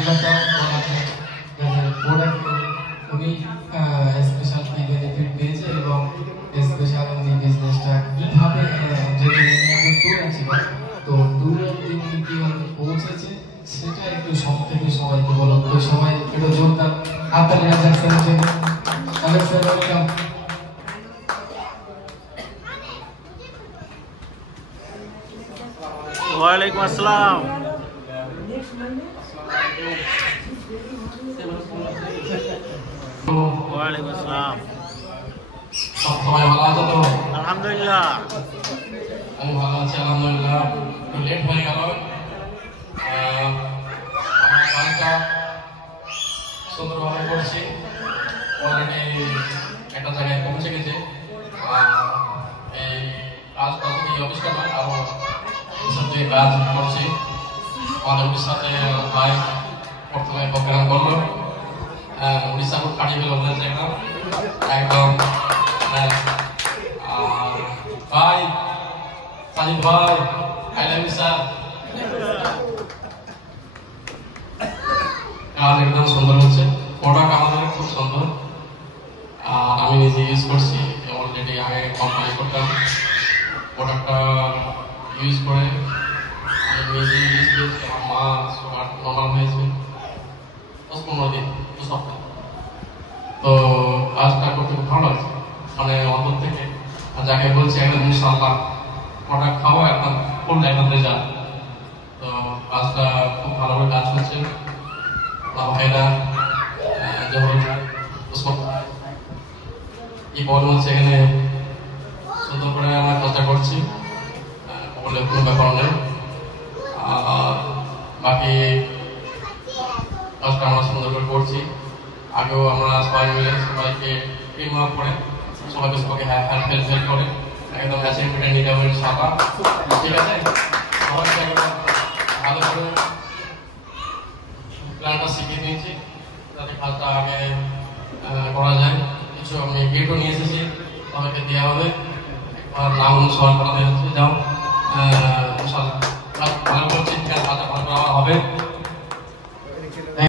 মূলত প্রোডাক্ট খুবই স্পেশাল কি বেনিফিট পেয়েছে এবং স্পেশাল উনি বিজনেসটা কীভাবে যেহেতু একজন ট্যুর ছিল তো ট্যুরের দিন কীভাবে পৌঁছেছে সেটা একটু সংক্ষেপে সবাইকে বলো তো সবাই একটু জোরদার হাততালি স্যারের জন্য। অনেক স্যার ওয়েলকাম। ওয়ালাইকুম আসসালাম। ওয়ালাইকুম আসসালাম। সবাই ভালো আছো তো? আলহামদুলিল্লাহ। আমি ভালো আছি আলহামদুলিল্লাহ। একটু লেট হয়ে গেল। আমার কাজটা সুন্দরভাবে করছি, অলরেডি একটা জায়গায় পৌঁছে গেছে। এই কাজটা শুধু এই অফিসটা নয়, আরও সাথে কাজ করছি। আমাদের উড়িষ্যাতে ভাই প্রথমে প্রোগ্রাম করলো, উড়িষ্যা খুব কাটিয়ে গেল বলেছে একদম। ভাই সাজিদ ভাই আই লাভ ইউ স্যার। কাজ একদম সুন্দর হচ্ছে, প্রোডাক্ট আমাদের খুব সুন্দর। আর আমি নিজে ইউজ করছি, অলরেডি আগে কোম্পানি করতাম। প্রোডাক্টটা ইউজ করে আমি নিজে ইউজ করেছি, আমার মা সুগার নর্মাল হয়েছে 10-15 দিন, 2 সপ্তাহ। তো কাজটা করতে খুব ভালো লাগছে, মানে অন্তর থেকে যাকে বলছি একদম ইনশাআল্লাহ প্রোডাক্ট খাওয়া একদম ফুল একদম রেজাল্ট। তো কাজটা খুব ভালোভাবে কাজ হচ্ছে। ভাইরা যখন কি বলবো সেখানে সুন্দর করে আমরা কাজটা করছি, বলে কোনো ব্যাপার নেই। বাকি কাজটা আমরা সুন্দর করে করছি। আগেও আমরা সবাই মিলে সবাইকে টিম ওয়ার্ক করে সবাইকে হেল্প করে একদম অ্যাচিভমেন্টে নিয়ে যাবো ইনশাআল্লাহ। ঠিক আছে, সবাইকে একদম ভালো করে প্ল্যানটা শিখিয়ে দিয়েছি যাতে কাজটা আগে করা যায়। কিছু আমি গিফটও নিয়ে এসেছি, সবাইকে দেওয়া হবে। আর নাম অনুসরণ করা হচ্ছে, যাও ইনশাআল্লাহ ভালো করছি, কাজটা ভালো করা হবে।